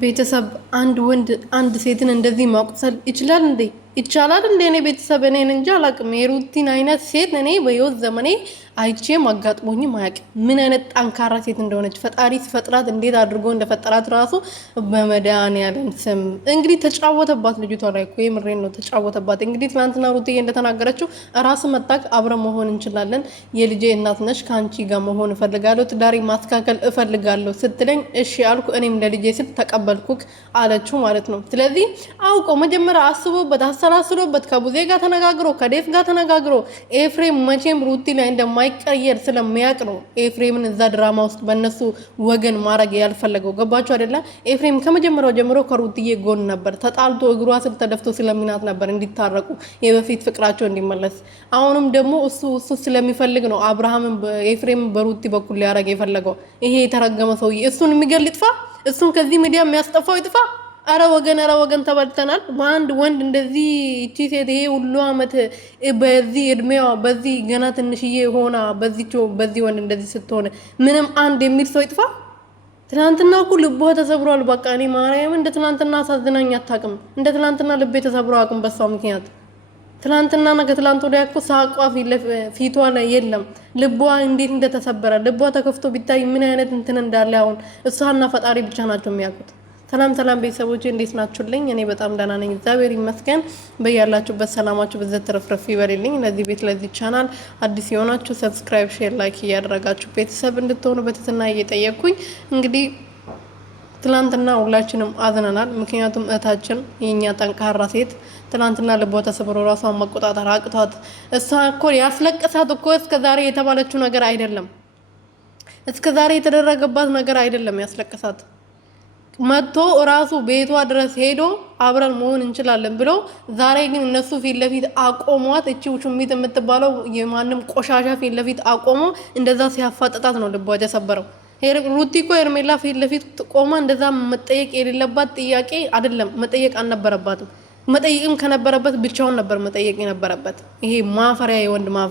ቤተሰብ አንድ ወንድ አንድ ሴትን እንደዚህ ማቁሰል ይችላል እንዴ? ይቻላል እንዴ? እኔ ቤተሰብ እኔን እንጂ አላቅም። የሩቲን አይነት ሴት እኔ በህይወት ዘመኔ አይቼም አጋጥሞኝም አያውቅም። ምን አይነት ጠንካራ ሴት እንደሆነች ፈጣሪ ሲፈጥራት እንዴት አድርጎ እንደፈጠራት ራሱ በመድኃኒዓለም ስም እንግዲህ ተጫወተባት ልጅቷ ላይ እኮ የምሬን ነው ተጫወተባት። እንግዲህ ትናንትና ሩትዬ እንደተናገረችው ራስ መጣቅ አብረ መሆን እንችላለን፣ የልጄ እናት ነሽ፣ ከአንቺ ጋር መሆን እፈልጋለሁ፣ ትዳሪ ማስተካከል እፈልጋለሁ ስትለኝ እሺ አልኩ፣ እኔም ለልጄ ስል ተቀበልኩክ አለችው ማለት ነው። ስለዚህ አውቀው መጀመሪያ አስቦበት አሰላስሎበት ከቡዜ ጋር ተነጋግሮ ከዴፍ ጋር ተነጋግሮ ኤፍሬም መቼም ሩቲ ላይ እንደማይቀየር ስለሚያውቅ ነው ኤፍሬምን እዛ ድራማ ውስጥ በእነሱ ወገን ማድረግ ያልፈለገው። ገባችሁ አይደለ? ኤፍሬም ከመጀመሪያው ጀምሮ ከሩትዬ ጎን ነበር። ተጣልቶ እግሯ ስር ተደፍቶ ስለሚናት ነበር እንዲታረቁ የበፊት ፍቅራቸው እንዲመለስ። አሁንም ደግሞ እሱ ስለሚፈልግ ነው አብርሃምን ኤፍሬምን በሩቲ በኩል ሊያደርግ የፈለገው። ይሄ የተረገመ ሰውዬ እሱን የሚገል ይጥፋ፣ እሱን ከዚህ ሚዲያ የሚያስጠፋው ይጥፋ። አረ ወገን ተበልተናል። በአንድ ወንድ እንደዚህ እቺ ሴት ይሄ ሁሉ አመት በዚህ እድሜዋ በዚህ ገና ትንሽዬ ሆና በዚህ ወንድ እንደዚህ ስትሆን ምንም አንድ የሚል ሰው ይጥፋ። ትናንትና እኮ ልቧ ተሰብሯል። በቃ እኔ ማርያም እንደ ትናንትና አሳዝናኝ አታውቅም። እንደ ትናንትና ልቤ ተሰብሮ አቅም በሷ ምክንያት ትናንትና ከትላንት ወዲያ እኮ ሳቋ ፊቷ ላይ የለም። ልቧ እንዴት እንደተሰበረ ልቧ ተከፍቶ ቢታይ ምን አይነት እንትን እንዳለ አሁን እሷና ፈጣሪ ብቻ ናቸው የሚያውቁት። ሰላም ቤተሰቦቼ እንዴት ናችሁልኝ? እኔ በጣም ደህና ነኝ፣ እግዚአብሔር ይመስገን። በያላችሁበት ሰላማችሁ በዘት ተረፍረፍ ይበልልኝ። ለዚህ ቤት ለዚህ ቻናል አዲስ የሆናችሁ ሰብስክራይብ፣ ሼር፣ ላይክ እያደረጋችሁ ቤተሰብ እንድትሆኑ በትህትና እየጠየቅኩኝ እንግዲህ ትላንትና ሁላችንም አዝነናል። ምክንያቱም እህታችን የኛ ጠንካራ ሴት ትላንትና ልቧ ተሰብሮ ራሷን መቆጣጠር አቅቷት እሷ እኮ ያስለቀሳት እኮ እስከዛሬ የተባለችው ነገር አይደለም፣ እስከዛሬ የተደረገባት ነገር አይደለም ያስለቀሳት መጥቶ ራሱ ቤቷ ድረስ ሄዶ አብረን መሆን እንችላለን ብሎ ዛሬ ግን እነሱ ፊት ለፊት አቆሟት። እቺ ውሽሚት የምትባለው የማንም ቆሻሻ ፊት ለፊት አቆሞ እንደዛ ሲያፋጥጣት ነው ልቧ የተሰበረው። ሩቲ እኮ ሄርሜላ ፊት ለፊት ቆማ እንደዛ መጠየቅ የሌለባት ጥያቄ አይደለም፣ መጠየቅ አልነበረባትም። መጠየቅም ከነበረበት ብቻውን ነበር መጠየቅ የነበረበት። ይሄ ማፈሪያ የወንድ ማፈሪያ